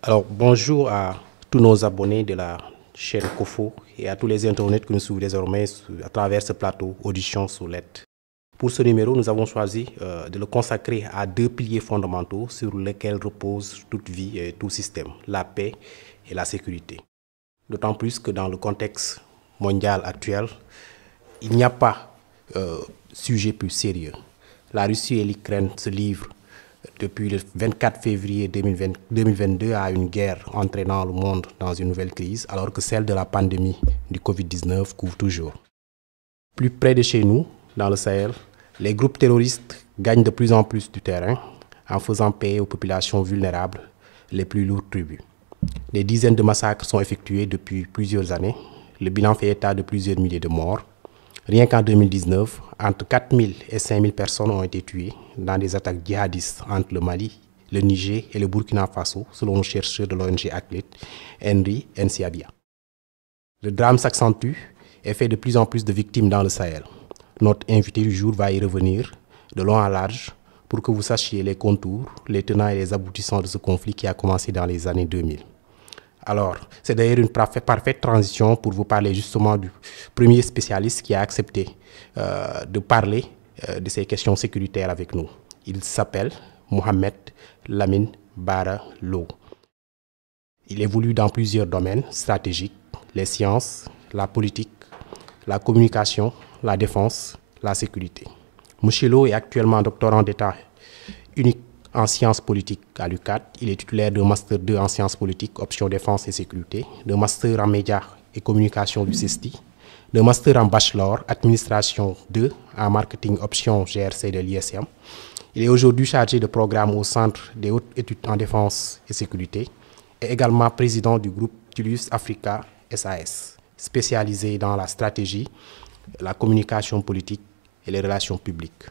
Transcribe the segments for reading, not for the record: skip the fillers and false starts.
Alors, bonjour à tous nos abonnés de la chaîne COFO et à tous les internautes qui nous suivent désormais à travers ce plateau Audition sur LED. Pour ce numéro, nous avons choisi de le consacrer à deux piliers fondamentaux sur lesquels repose toute vie et tout système, la paix et la sécurité. D'autant plus que dans le contexte mondial actuel, il n'y a pas sujet plus sérieux. La Russie et l'Ukraine se livrent depuis le 24 février 2022 à une guerre entraînant le monde dans une nouvelle crise, alors que celle de la pandémie du Covid-19 couvre toujours. Plus près de chez nous, dans le Sahel, les groupes terroristes gagnent de plus en plus du terrain en faisant payer aux populations vulnérables les plus lourds tributs. Des dizaines de massacres sont effectués depuis plusieurs années. Le bilan fait état de plusieurs milliers de morts. Rien qu'en 2019, entre 4 000 et 5 000 personnes ont été tuées dans des attaques djihadistes entre le Mali, le Niger et le Burkina Faso, selon le chercheur de l'ONG ACLED, Henry Nsiabia. Le drame s'accentue et fait de plus en plus de victimes dans le Sahel. Notre invité du jour va y revenir de long en large pour que vous sachiez les contours, les tenants et les aboutissants de ce conflit qui a commencé dans les années 2000. Alors, c'est d'ailleurs une parfaite transition pour vous parler justement du premier spécialiste qui a accepté de parler de ces questions sécuritaires avec nous. Il s'appelle Mohamed Lamine Bara Lo. Il évolue dans plusieurs domaines stratégiques, les sciences, la politique, la communication, la défense, la sécurité. Monsieur Lo est actuellement doctorant d'État unique en sciences politiques à l'UCAD. Il est titulaire d'un Master 2 en sciences politiques, option défense et sécurité, d'un Master en médias et communication du CESTI, d'un Master en Bachelor, administration 2 en marketing, option GRC de l'ISM. Il est aujourd'hui chargé de programme au Centre des hautes études en défense et sécurité et également président du groupe Tulus Africa SAS, spécialisé dans la stratégie, la communication politique et les relations publiques.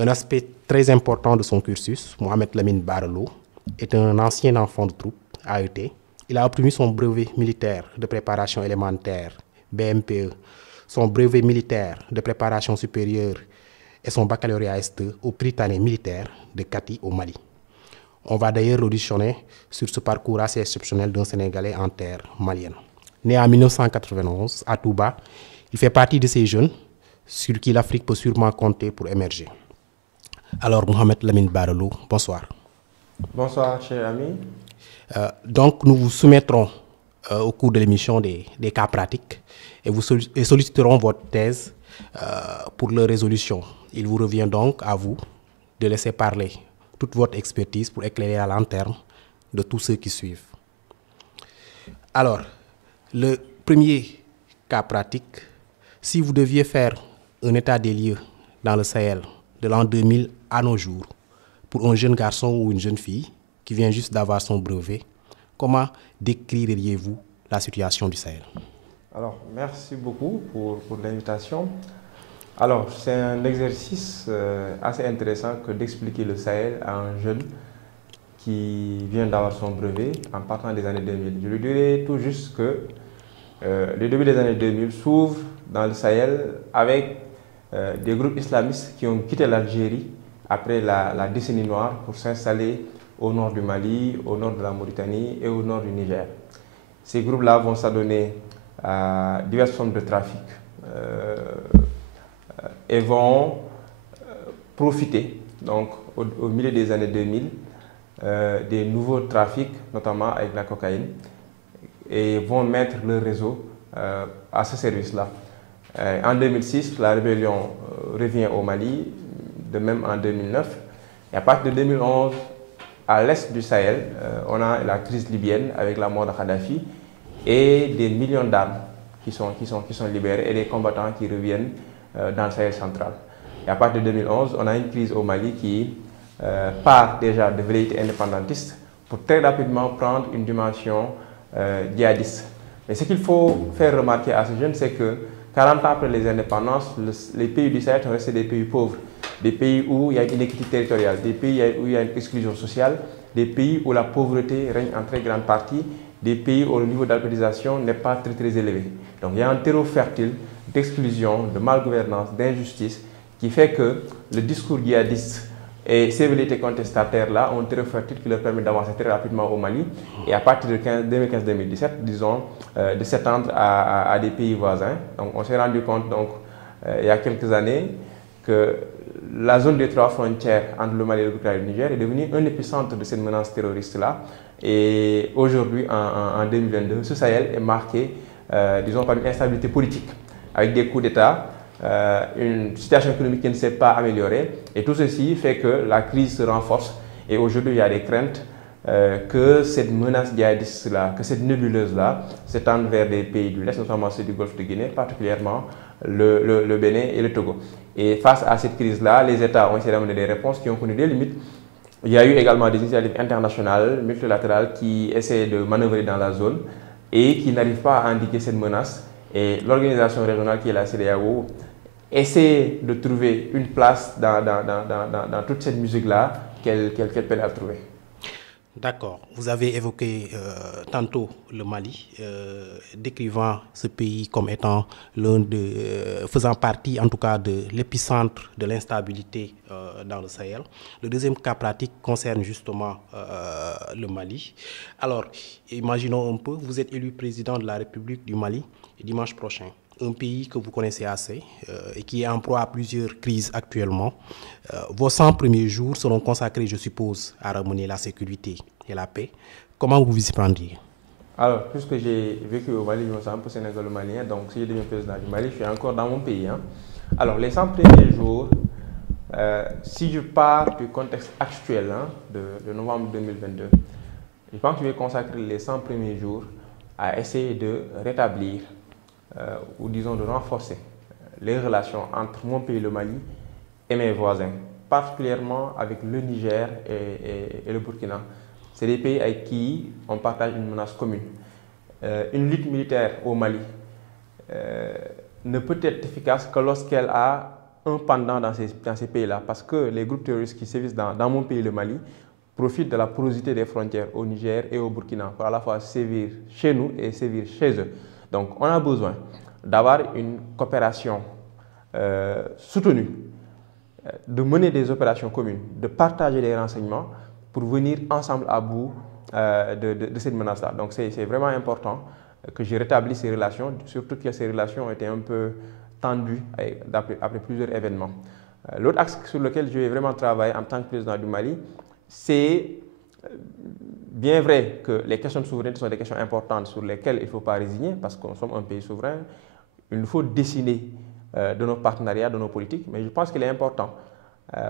Un aspect très important de son cursus, Mohamed Lamine Bara Lo est un ancien enfant de troupe, AET. Il a obtenu son brevet militaire de préparation élémentaire, BMPE, son brevet militaire de préparation supérieure et son baccalauréat S2 au Prytanée militaire de Kati au Mali. On va d'ailleurs auditionner sur ce parcours assez exceptionnel d'un Sénégalais en terre malienne. Né en 1991 à Touba, il fait partie de ces jeunes sur qui l'Afrique peut sûrement compter pour émerger. Alors, Mohamed Lamine Bara Lo, bonsoir. Bonsoir, cher ami. Donc, nous vous soumettrons au cours de l'émission des cas pratiques et vous solliciterons votre thèse pour leur résolution. Il vous revient donc à vous de laisser parler toute votre expertise pour éclairer la lanterne de tous ceux qui suivent. Alors, le premier cas pratique, si vous deviez faire un état des lieux dans le Sahel de l'an 2000 à nos jours, pour un jeune garçon ou une jeune fille qui vient juste d'avoir son brevet, comment décririez-vous la situation du Sahel? Alors, merci beaucoup pour l'invitation. Alors, c'est un exercice assez intéressant que d'expliquer le Sahel à un jeune qui vient d'avoir son brevet en partant des années 2000. Je lui dirais tout juste que le début des années 2000 s'ouvre dans le Sahel avec des groupes islamistes qui ont quitté l'Algérie après la décennie noire pour s'installer au nord du Mali, au nord de la Mauritanie et au nord du Niger. Ces groupes-là vont s'adonner à diverses formes de trafic et vont profiter, donc au milieu des années 2000, des nouveaux trafics, notamment avec la cocaïne, et vont mettre leur réseau à ce service-là. En 2006, la rébellion revient au Mali, de même en 2009. Et à partir de 2011, à l'est du Sahel, on a la crise libyenne avec la mort de Kadhafi et des millions d'armes qui sont libérées et des combattants qui reviennent dans le Sahel central. Et à partir de 2011, on a une crise au Mali qui part déjà de velléités indépendantistes pour très rapidement prendre une dimension djihadiste. Mais ce qu'il faut faire remarquer à ces jeunes, c'est que 40 ans après les indépendances, les pays du Sahel sont restés des pays pauvres, des pays où il y a une inéquité territoriale, des pays où il y a une exclusion sociale, des pays où la pauvreté règne en très grande partie, des pays où le niveau d'alphabétisation n'est pas très élevé. Donc il y a un terreau fertile d'exclusion, de malgouvernance, d'injustice qui fait que le discours djihadiste Et ces velléités contestataires-là ont un terrain fertile qui leur permet d'avancer très rapidement au Mali et à partir de 2015-2017, disons, de s'étendre à des pays voisins. Donc on s'est rendu compte donc, il y a quelques années que la zone des 3 frontières entre le Mali, le Burkina et le Niger est devenue un épicentre de cette menace terroriste-là. Et aujourd'hui, en 2022, ce Sahel est marqué, disons, par une instabilité politique, avec des coups d'État, une situation économique qui ne s'est pas améliorée. Et tout ceci fait que la crise se renforce. Et aujourd'hui, il y a des craintes que cette menace djihadiste-là, que cette nébuleuse-là s'étende vers des pays du l'Est, notamment ceux du Golfe de Guinée, particulièrement le Bénin et le Togo. Et face à cette crise-là, les États ont essayé d'amener des réponses qui ont connu des limites. Il y a eu également des initiatives internationales, multilatérales, qui essaient de manœuvrer dans la zone et qui n'arrivent pas à endiguer cette menace. Et l'organisation régionale qui est la CEDEAO essaie de trouver une place dans toute cette musique-là qu'elle peine à trouver. D'accord. Vous avez évoqué tantôt le Mali, décrivant ce pays comme étant faisant partie en tout cas de l'épicentre de l'instabilité dans le Sahel. Le deuxième cas pratique concerne justement le Mali. Alors, imaginons un peu, vous êtes élu président de la République du Mali dimanche prochain. Un pays que vous connaissez assez et qui est en proie à plusieurs crises actuellement. Vos 100 premiers jours seront consacrés, je suppose, à ramener la sécurité et la paix. Comment vous vous y prendriez? Alors, puisque j'ai vécu au Mali, je me sens un peu sénégalo-malien, donc si je deviens président du Mali, je suis encore dans mon pays. Hein. Alors, les 100 premiers jours, si je pars du contexte actuel de novembre 2022, je pense que je vais consacrer les 100 premiers jours à essayer de rétablir ou disons de renforcer les relations entre mon pays, le Mali, et mes voisins, particulièrement avec le Niger et le Burkina. C'est des pays avec qui on partage une menace commune. Une lutte militaire au Mali ne peut être efficace que lorsqu'elle a un pendant dans ces pays-là, parce que les groupes terroristes qui sévissent dans mon pays, le Mali, profitent de la porosité des frontières au Niger et au Burkina pour à la fois sévir chez nous et sévir chez eux. Donc, on a besoin d'avoir une coopération soutenue, de mener des opérations communes, de partager des renseignements pour venir ensemble à bout de cette menace-là. Donc, c'est vraiment important que je rétablisse ces relations, surtout que ces relations ont été un peu tendues après plusieurs événements. L'autre axe sur lequel je vais vraiment travailler en tant que président du Mali, c'est bien vrai que les questions de souveraineté sont des questions importantes sur lesquelles il ne faut pas résigner parce que nous sommes un pays souverain. Il nous faut dessiner de nos partenariats, de nos politiques, mais je pense qu'il est important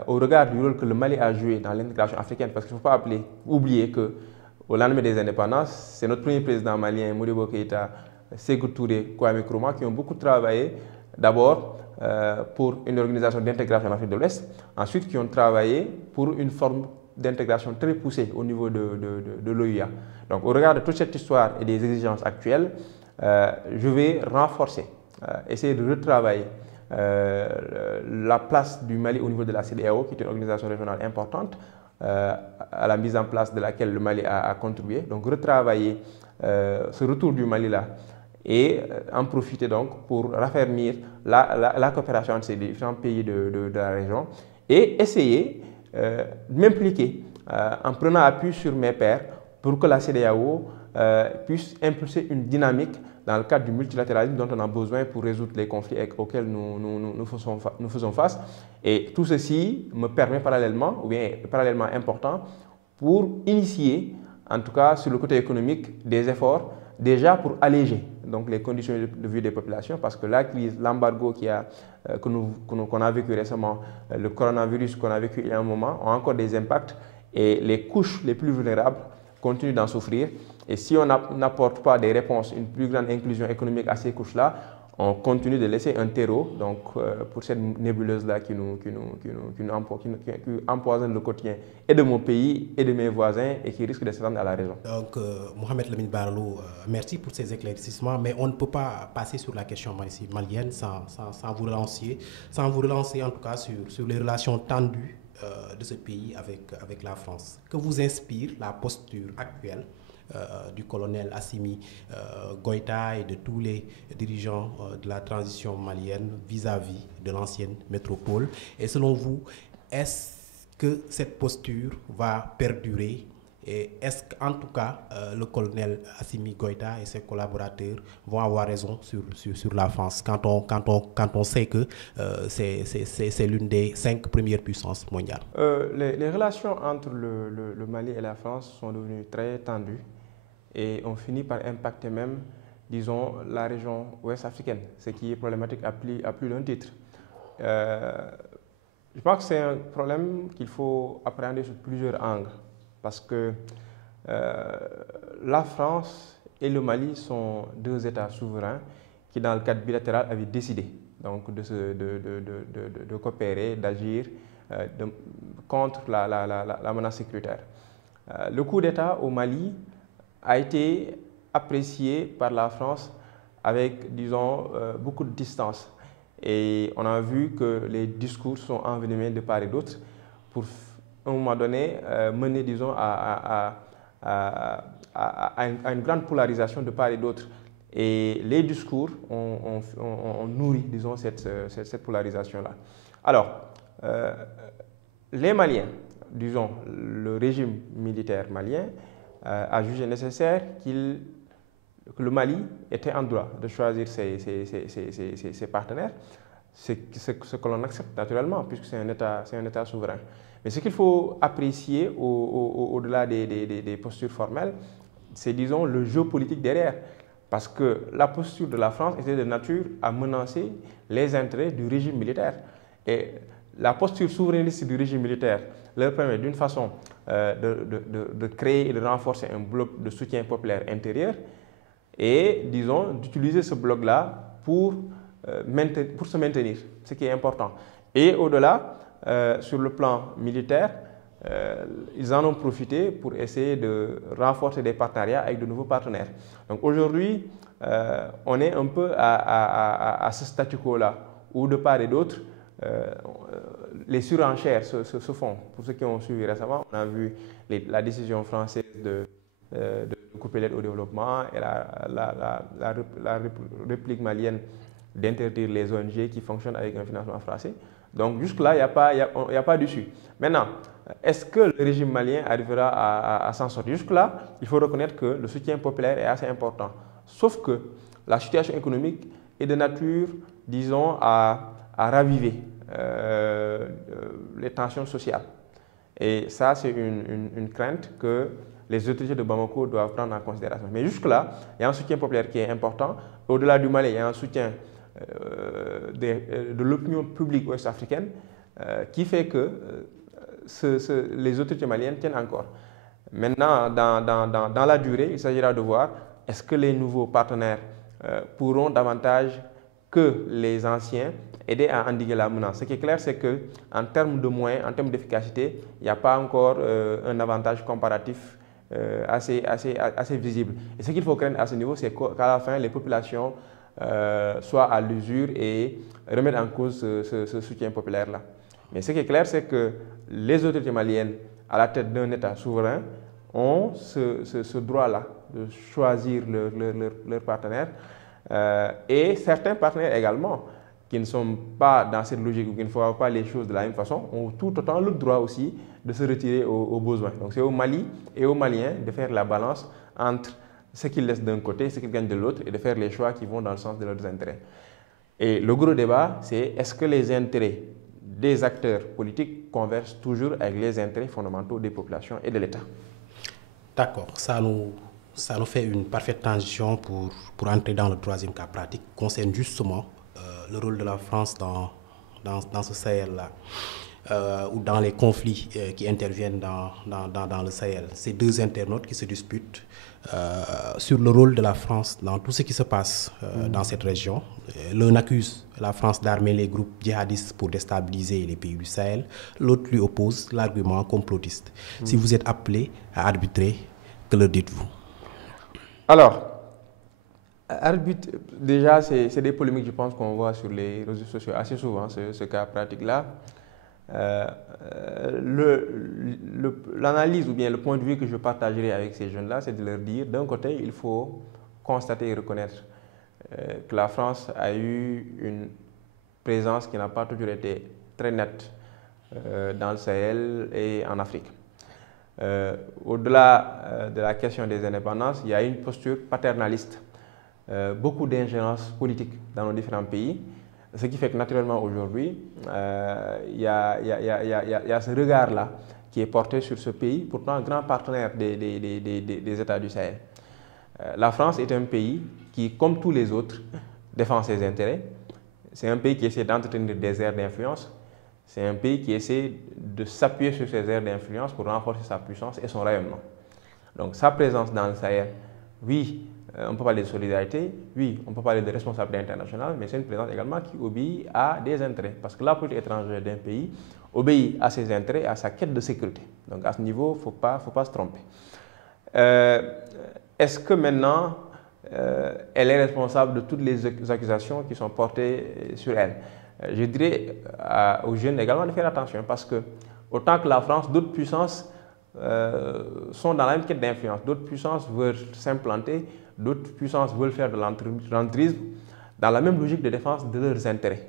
au regard du rôle que le Mali a joué dans l'intégration africaine, parce qu'il ne faut pas oublier qu'au lendemain des indépendances, c'est notre premier président malien, Modibo Keïta, Sékou Touré, Kwame Nkrumah, qui ont beaucoup travaillé d'abord pour une organisation d'intégration en Afrique de l'Ouest, ensuite qui ont travaillé pour une forme d'intégration très poussée au niveau de l'OUA. Donc au regard de toute cette histoire et des exigences actuelles, je vais renforcer, essayer de retravailler la place du Mali au niveau de la CEDEAO, qui est une organisation régionale importante, à la mise en place de laquelle le Mali a contribué. Donc retravailler ce retour du Mali là et en profiter donc pour raffermir la coopération entre ces différents pays de la région et essayer de m'impliquer en prenant appui sur mes pairs pour que la CEDEAO puisse impulser une dynamique dans le cadre du multilatéralisme dont on a besoin pour résoudre les conflits auxquels nous faisons face. Et tout ceci me permet parallèlement, ou bien parallèlement important, pour initier, en tout cas sur le côté économique, des efforts déjà pour alléger donc, les conditions de vie des populations, parce que la crise, l'embargo qu'on a vécu récemment, le coronavirus qu'on a vécu il y a un moment, ont encore des impacts et les couches les plus vulnérables continuent d'en souffrir. Et si on n'apporte pas des réponses, une plus grande inclusion économique à ces couches-là, on continue de laisser un terreau donc, pour cette nébuleuse-là qui empoisonne le quotidien et de mon pays et de mes voisins et qui risque de s'étendre à la région. Donc, Mohamed Lamine Barlo, merci pour ces éclaircissements, mais on ne peut pas passer sur la question malienne sans vous relancer en tout cas sur les relations tendues de ce pays avec la France. Que vous inspire la posture actuelle du colonel Assimi Goïta et de tous les dirigeants de la transition malienne vis-à-vis de l'ancienne métropole? Et selon vous, est-ce que cette posture va perdurer? Et est-ce qu'en tout cas, le colonel Assimi Goïta et ses collaborateurs vont avoir raison sur la France quand on sait que c'est l'une des 5 premières puissances mondiales? Les relations entre le Mali et la France sont devenues très tendues et ont fini par impacter même, disons, la région ouest africaine, ce qui est problématique à plus d'un titre. Je pense que c'est un problème qu'il faut appréhender sous plusieurs angles, parce que la France et le Mali sont deux États souverains qui, dans le cadre bilatéral, avaient décidé donc, de coopérer, d'agir contre la menace sécuritaire. Le coup d'État au Mali a été apprécié par la France avec, disons, beaucoup de distance. Et on a vu que les discours sont envenimés de part et d'autre pour, à un moment donné, mener, disons, à une grande polarisation de part et d'autre. Et les discours ont nourri, disons, cette polarisation-là. Alors, les Maliens, disons, le régime militaire malien a jugé nécessaire que le Mali était en droit de choisir ses partenaires, ce que l'on accepte naturellement, puisque c'est un État souverain. Mais ce qu'il faut apprécier au-delà des postures formelles, c'est, disons, le jeu politique derrière. Parce que la posture de la France était de nature à menacer les intérêts du régime militaire. Et la posture souverainiste du régime militaire leur permet d'une façon de créer et de renforcer un bloc de soutien populaire intérieur et, disons, d'utiliser ce bloc-là pour se maintenir, ce qui est important. Et au-delà, sur le plan militaire, ils en ont profité pour essayer de renforcer des partenariats avec de nouveaux partenaires. Donc aujourd'hui, on est un peu à ce statu quo-là, où de part et d'autre, les surenchères se font. Pour ceux qui ont suivi récemment, on a vu la décision française de couper l'aide au développement et la réplique malienne d'interdire les ONG qui fonctionnent avec un financement français. Donc jusque-là, il n'y a pas d'issue. Maintenant, est-ce que le régime malien arrivera à s'en sortir? Jusque-là, il faut reconnaître que le soutien populaire est assez important. Sauf que la situation économique est de nature, disons, à raviver les tensions sociales. Et ça, c'est une crainte que les autorités de Bamako doivent prendre en considération. Mais jusque-là, il y a un soutien populaire qui est important. Au-delà du Mali, il y a un soutien de l'opinion publique ouest-africaine qui fait que les autorités maliennes tiennent encore. Maintenant, dans la durée, il s'agira de voir est-ce que les nouveaux partenaires pourront davantage que les anciens aider à endiguer la menace. Ce qui est clair, c'est qu'en termes de moyens, en termes d'efficacité, il n'y a pas encore un avantage comparatif assez visible. Et ce qu'il faut craindre à ce niveau, c'est qu'à la fin, les populations soient à l'usure et remettent en cause ce soutien populaire-là. Mais ce qui est clair, c'est que les autorités maliennes, à la tête d'un État souverain, ont ce droit-là de choisir leurs partenaires et certains partenaires également qui ne sont pas dans cette logique ou qui ne font pas les choses de la même façon, ont tout autant le droit aussi de se retirer au besoin. Donc c'est au Mali et aux Maliens de faire la balance entre ce qu'ils laissent d'un côté, ce qu'ils gagnent de l'autre et de faire les choix qui vont dans le sens de leurs intérêts. Et le gros débat, c'est est-ce que les intérêts des acteurs politiques convergent toujours avec les intérêts fondamentaux des populations et de l'État? D'accord, ça nous fait une parfaite transition pour entrer dans le troisième cas pratique, qui concerne justement le rôle de la France dans ce Sahel-là, ou dans les conflits qui interviennent dans le Sahel. Ces deux internautes qui se disputent sur le rôle de la France dans tout ce qui se passe dans cette région. L'un accuse la France d'armer les groupes djihadistes pour déstabiliser les pays du Sahel. L'autre lui oppose l'argument complotiste. Si vous êtes appelé à arbitrer, que leur dites-vous? Alors, déjà, c'est des polémiques, je pense, qu'on voit sur les réseaux sociaux assez souvent, ce cas pratique-là. L'analyse ou bien le point de vue que je partagerai avec ces jeunes-là, c'est de leur dire, d'un côté, il faut constater et reconnaître que la France a eu une présence qui n'a pas toujours été très nette dans le Sahel et en Afrique. Au-delà de la question des indépendances, il y a une posture paternaliste, beaucoup d'ingérence politique dans nos différents pays, ce qui fait que naturellement aujourd'hui, il y a ce regard-là qui est porté sur ce pays, pourtant un grand partenaire des États du Sahel. La France est un pays qui, comme tous les autres, défend ses intérêts. C'est un pays qui essaie d'entretenir des aires d'influence. C'est un pays qui essaie de s'appuyer sur ces aires d'influence pour renforcer sa puissance et son rayonnement. Donc sa présence dans le Sahel, oui, on peut parler de solidarité, oui, on peut parler de responsabilité internationale, mais c'est une présence également qui obéit à des intérêts. Parce que la politique étrangère d'un pays obéit à ses intérêts, à sa quête de sécurité. Donc à ce niveau, il ne faut pas se tromper. Est-ce que maintenant, elle est responsable de toutes les accusations qui sont portées sur elle? Je dirais aux jeunes également de faire attention parce que autant que la France, d'autres puissances sont dans la même quête d'influence. D'autres puissances veulent s'implanter, d'autres puissances veulent faire de l'entrisme dans la même logique de défense de leurs intérêts.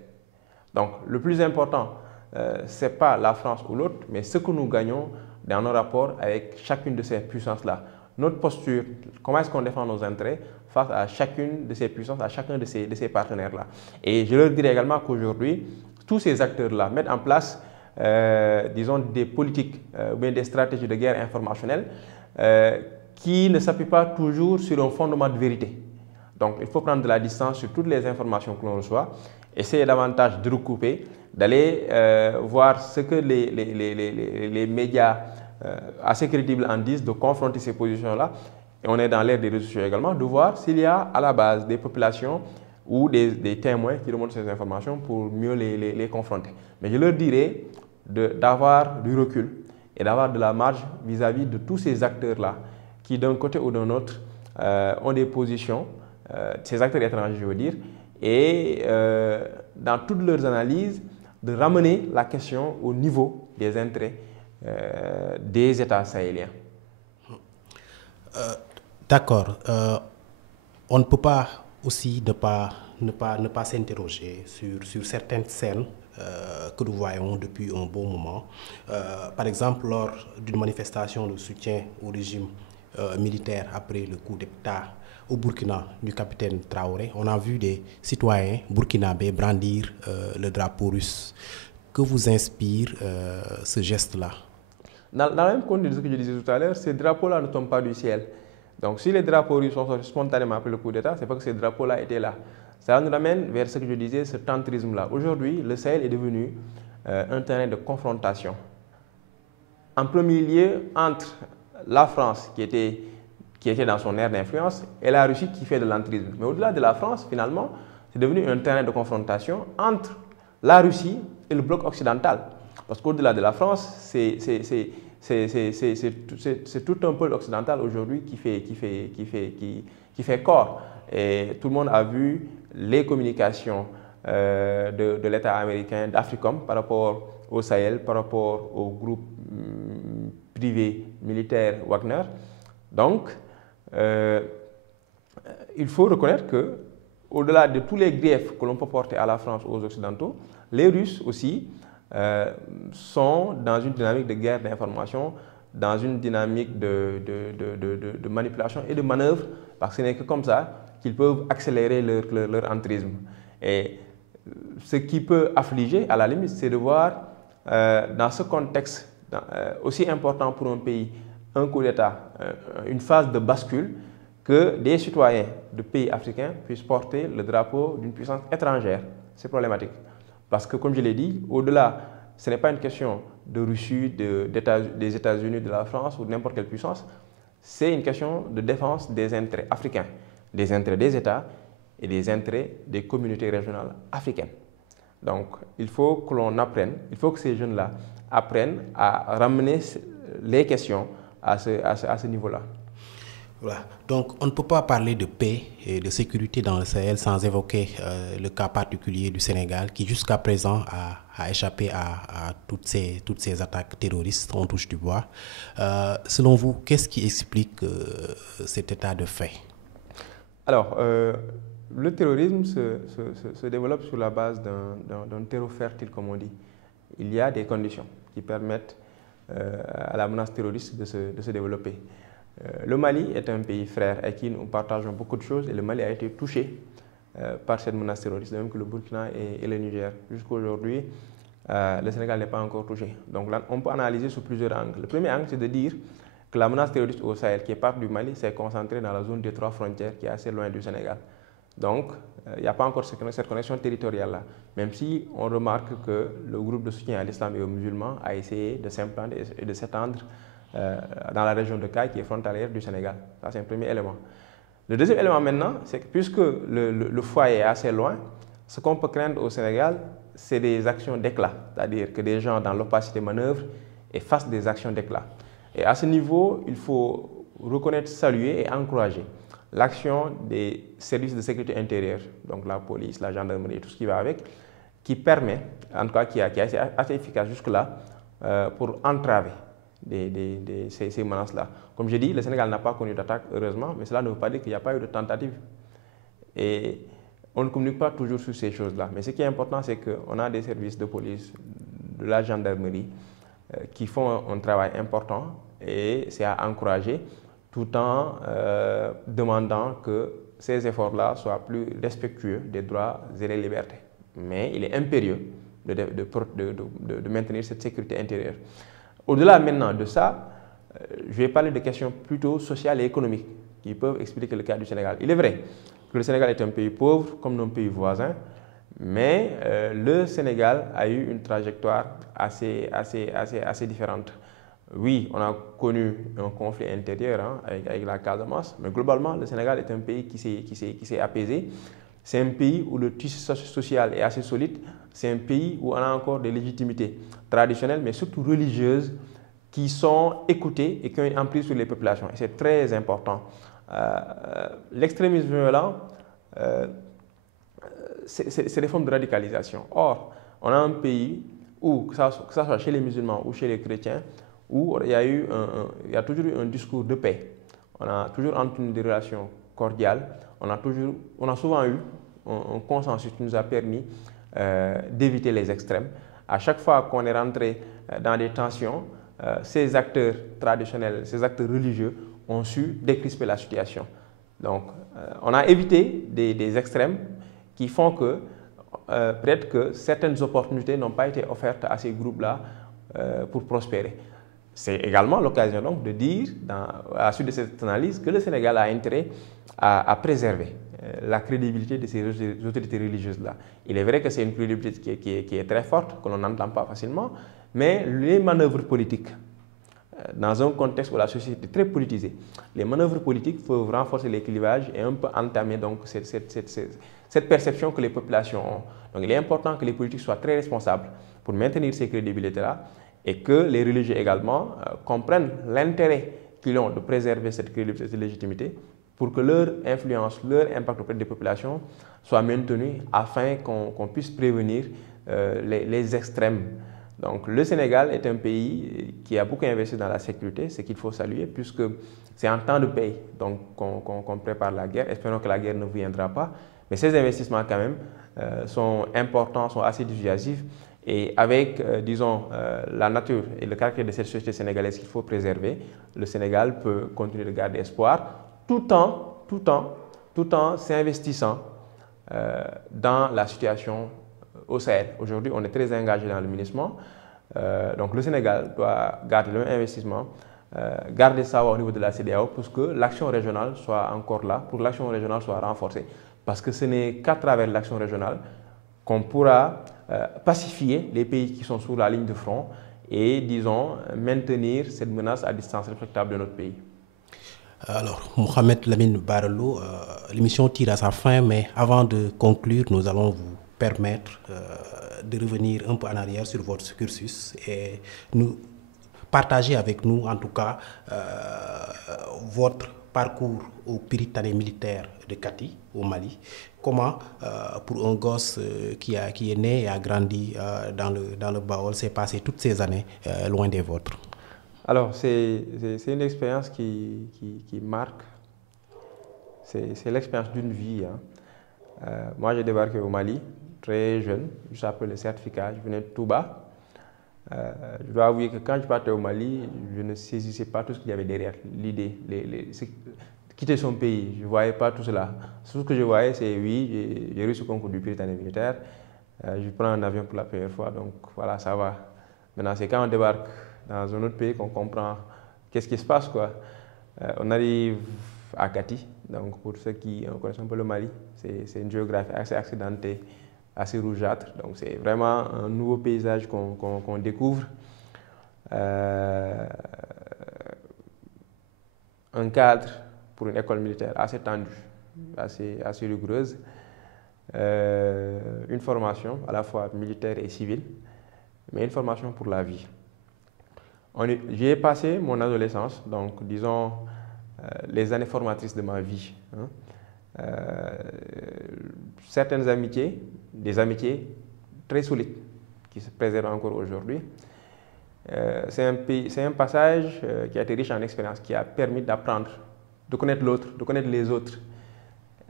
Donc le plus important, ce n'est pas la France ou l'autre, mais ce que nous gagnons dans nos rapports avec chacune de ces puissances-là. Notre posture, comment est-ce qu'on défend nos intérêts face à chacune de ces puissances, à chacun de ces partenaires-là. Et je leur dirais également qu'aujourd'hui, tous ces acteurs-là mettent en place, disons, des politiques ou bien des stratégies de guerre informationnelle qui ne s'appuient pas toujours sur un fondement de vérité. Donc, il faut prendre de la distance sur toutes les informations que l'on reçoit, essayer davantage de recouper, d'aller voir ce que les médias assez crédibles en disent, de confronter ces positions-là. Et on est dans l'ère des réseaux sociaux également, de voir s'il y a à la base des populations ou des témoins qui remontent ces informations pour mieux les confronter. Mais je leur dirais d'avoir du recul et d'avoir de la marge vis-à-vis de tous ces acteurs-là qui, d'un côté ou d'un autre, ont des positions, ces acteurs étrangers, je veux dire, et dans toutes leurs analyses, de ramener la question au niveau des intérêts des États sahéliens. D'accord. On ne peut pas aussi ne pas s'interroger sur certaines scènes que nous voyons depuis un bon moment. Par exemple, lors d'une manifestation de soutien au régime militaire après le coup d'État au Burkina du capitaine Traoré, on a vu des citoyens burkinabés brandir le drapeau russe. Que vous inspire ce geste-là? Dans la même conduite de ce que je disais tout à l'heure, ces drapeaux-là ne tombent pas du ciel. Donc si les drapeaux russes sont sortis spontanément après le coup d'État, c'est parce que ces drapeaux-là étaient là. Ça nous ramène vers ce que je disais, ce tantrisme-là. Aujourd'hui, le Sahel est devenu un terrain de confrontation. En premier lieu, entre la France, qui était dans son aire d'influence, et la Russie qui fait de l'entrisme. Mais au-delà de la France, finalement, c'est devenu un terrain de confrontation entre la Russie et le bloc occidental. Parce qu'au-delà de la France, c'est tout un pôle occidental aujourd'hui qui fait corps. Et tout le monde a vu les communications de l'État américain, d'Africom, par rapport au Sahel, par rapport au groupe privé militaire Wagner. Donc, il faut reconnaître que, au-delà de tous les griefs que l'on peut porter à la France ou aux Occidentaux, les Russes aussi sont dans une dynamique de guerre d'information, dans une dynamique de manipulation et de manœuvre, parce que ce n'est que comme ça qu'ils peuvent accélérer leur entrisme. Et ce qui peut affliger, à la limite, c'est de voir dans ce contexte aussi important pour un pays, un coup d'État, une phase de bascule, que des citoyens de pays africains puissent porter le drapeau d'une puissance étrangère. C'est problématique. Parce que, comme je l'ai dit, au-delà, ce n'est pas une question de Russie, des États-Unis, de la France ou de n'importe quelle puissance. C'est une question de défense des intérêts africains, des intérêts des États et des intérêts des communautés régionales africaines. Donc, il faut que l'on apprenne, il faut que ces jeunes-là apprennent à ramener les questions à ce niveau-là. Voilà. Donc, on ne peut pas parler de paix et de sécurité dans le Sahel sans évoquer le cas particulier du Sénégal qui, jusqu'à présent, a échappé à toutes ces attaques terroristes, on touche du bois. Selon vous, qu'est-ce qui explique cet état de fait? Alors, le terrorisme se développe sur la base d'un terreau fertile, comme on dit. Il y a des conditions. qui permettent à la menace terroriste de se développer. Le Mali est un pays frère avec qui nous partageons beaucoup de choses et le Mali a été touché par cette menace terroriste, de même que le Burkina et le Niger. Jusqu'à aujourd'hui, le Sénégal n'est pas encore touché. Donc là, on peut analyser sous plusieurs angles. Le premier angle, c'est de dire que la menace terroriste au Sahel, qui est part du Mali, s'est concentrée dans la zone des 3 frontières, qui est assez loin du Sénégal. Donc, il n'y a pas encore cette connexion territoriale-là, même si on remarque que le groupe de soutien à l'islam et aux musulmans a essayé de s'implanter et de s'étendre dans la région de Caille, qui est frontalière du Sénégal. Ça, c'est un premier élément. Le deuxième élément maintenant, c'est que puisque le foyer est assez loin, ce qu'on peut craindre au Sénégal, c'est des actions d'éclat, c'est-à-dire que des gens dans l'opacité manœuvrent et fassent des actions d'éclat. Et à ce niveau, il faut reconnaître, saluer et encourager l'action des services de sécurité intérieure, donc la police, la gendarmerie et tout ce qui va avec, qui permet, en tout cas qui a été assez efficace jusque-là, pour entraver ces menaces-là. Comme j'ai dit, le Sénégal n'a pas connu d'attaque, heureusement, mais cela ne veut pas dire qu'il n'y a pas eu de tentative. Et on ne communique pas toujours sur ces choses-là. Mais ce qui est important, c'est qu'on a des services de police, de la gendarmerie, qui font un travail important et c'est à encourager, tout en demandant que ces efforts-là soient plus respectueux des droits et des libertés. Mais il est impérieux de maintenir cette sécurité intérieure. Au-delà maintenant de ça, je vais parler de questions plutôt sociales et économiques qui peuvent expliquer le cas du Sénégal. Il est vrai que le Sénégal est un pays pauvre comme nos pays voisins, mais le Sénégal a eu une trajectoire assez différente. Oui, on a connu un conflit intérieur avec la Casamance, mais globalement, le Sénégal est un pays qui s'est apaisé. C'est un pays où le tissu social est assez solide. C'est un pays où on a encore des légitimités traditionnelles, mais surtout religieuses, qui sont écoutées et qui ont une emprise sur les populations. Et c'est très important. L'extrémisme violent, c'est des formes de radicalisation. Or, on a un pays où, que ça soit chez les musulmans ou chez les chrétiens, où il y a toujours eu un discours de paix. On a toujours entretenu des relations cordiales. On a souvent eu un consensus qui nous a permis d'éviter les extrêmes. À chaque fois qu'on est rentré dans des tensions, ces acteurs traditionnels, ces acteurs religieux ont su décrisper la situation. Donc, on a évité des extrêmes qui font que peut-être que certaines opportunités n'ont pas été offertes à ces groupes-là pour prospérer. C'est également l'occasion donc de dire, à la suite de cette analyse, que le Sénégal a intérêt à préserver la crédibilité de ces autorités religieuses-là. Il est vrai que c'est une crédibilité qui est très forte, que l'on n'entend pas facilement, mais les manœuvres politiques, dans un contexte où la société est très politisée, les manœuvres politiques peuvent renforcer les clivages et un peu entamer donc cette perception que les populations ont. Donc il est important que les politiques soient très responsables pour maintenir ces crédibilités-là et que les religieux également comprennent l'intérêt qu'ils ont de préserver cette crédibilité, cette légitimité, pour que leur influence, leur impact auprès des populations soit maintenu afin qu'on puisse prévenir les extrêmes. Donc le Sénégal est un pays qui a beaucoup investi dans la sécurité, ce qu'il faut saluer, puisque c'est en temps de paix qu'on prépare la guerre. Espérons que la guerre ne viendra pas. Mais ces investissements quand même sont importants, sont assez dissuasifs. Et avec, disons, la nature et le caractère de cette société sénégalaise qu'il faut préserver, le Sénégal peut continuer de garder espoir tout en s'investissant dans la situation au Sahel. Aujourd'hui, on est très engagé dans le MINUSMA. Donc le Sénégal doit garder le même investissement, garder ça au niveau de la CEDEAO pour que l'action régionale soit encore là, pour que l'action régionale soit renforcée. Parce que ce n'est qu'à travers l'action régionale qu'on pourra pacifier les pays qui sont sur la ligne de front et, disons, maintenir cette menace à distance respectable de notre pays. Alors, Mohamed Lamine Barallo, l'émission tire à sa fin, mais avant de conclure, nous allons vous permettre de revenir un peu en arrière sur votre cursus et nous partager avec nous, en tout cas, votre parcours au Prytanée militaire de Kati, au Mali. Comment, pour un gosse qui est né et a grandi dans le Baol, s'est passé toutes ces années loin des vôtres? Alors, c'est une expérience qui marque. C'est l'expérience d'une vie. Moi, j'ai débarqué au Mali, très jeune, juste après le certificat. Je venais de Touba. Je dois avouer que quand je partais au Mali, je ne saisissais pas tout ce qu'il y avait derrière l'idée. Quitter son pays, je ne voyais pas tout cela. Tout ce que je voyais, c'est oui, j'ai réussi le concours du Britannique militaire, je prends un avion pour la première fois, donc voilà, ça va. Maintenant, c'est quand on débarque dans un autre pays qu'on comprend qu'est-ce qui se passe, quoi. On arrive à Kati, donc pour ceux qui connaissent un peu le Mali, c'est une géographie assez accidentée, assez rougeâtre, donc c'est vraiment un nouveau paysage qu'on découvre. Un cadre pour une école militaire assez tendue, assez rigoureuse. Une formation à la fois militaire et civile, mais une formation pour la vie. J'y ai passé mon adolescence, donc disons les années formatrices de ma vie. Certaines amitiés, des amitiés très solides qui se préservent encore aujourd'hui. C'est un passage qui a été riche en expérience, qui a permis d'apprendre, de connaître l'autre, de connaître les autres.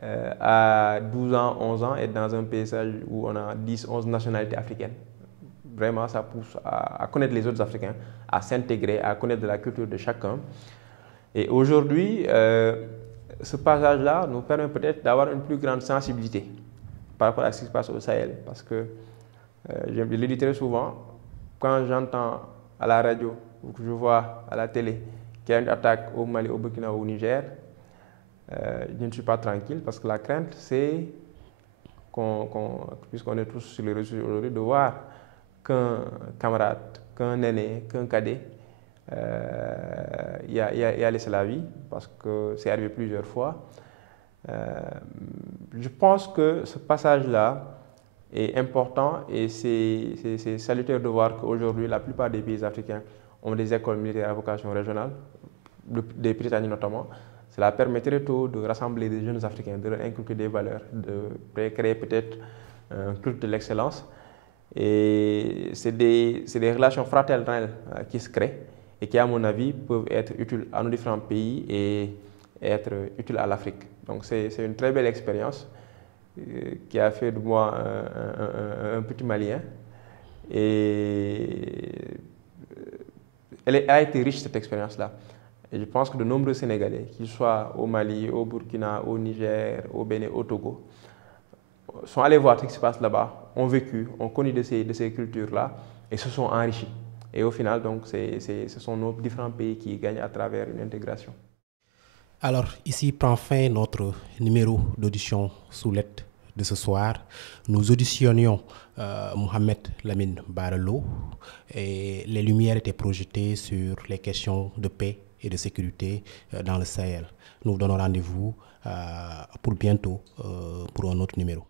À 12 ans, 11 ans, être dans un paysage où on a 10, 11 nationalités africaines. Vraiment, ça pousse à connaître les autres Africains, à s'intégrer, à connaître de la culture de chacun. Et aujourd'hui, ce passage-là nous permet peut-être d'avoir une plus grande sensibilité par rapport à ce qui se passe au Sahel. Parce que, je le dis très souvent, quand j'entends à la radio ou que je vois à la télé qu'il y a une attaque au Mali, au Burkina ou au Niger, je ne suis pas tranquille parce que la crainte, c'est puisqu'on est tous sur les réseaux aujourd'hui, de voir qu'un camarade, qu'un aîné, qu'un cadet y a laissé la vie, parce que c'est arrivé plusieurs fois. Je pense que ce passage-là est important et c'est salutaire de voir qu'aujourd'hui, la plupart des pays africains ont des écoles militaires à vocation régionale, des Britanniques notamment. Cela permet très tôt de rassembler des jeunes Africains, de leur inculquer des valeurs, de créer peut-être un culte de l'excellence. Et c'est des relations fraternelles qui se créent et qui, à mon avis, peuvent être utiles à nos différents pays et être utiles à l'Afrique. Donc c'est une très belle expérience qui a fait de moi un petit Malien. Et elle a été riche, cette expérience-là. Et je pense que de nombreux Sénégalais, qu'ils soient au Mali, au Burkina, au Niger, au Bénin, au Togo, sont allés voir ce qui se passe là-bas, ont vécu, ont connu de ces cultures-là et se sont enrichis. Et au final, donc, ce sont nos différents pays qui gagnent à travers une intégration. Alors, ici prend fin notre numéro d'audition sous l'aide de ce soir. Nous auditionnions Mohamed Lamine Barelo et les lumières étaient projetées sur les questions de paix et de sécurité dans le Sahel. Nous vous donnons rendez-vous pour bientôt pour un autre numéro.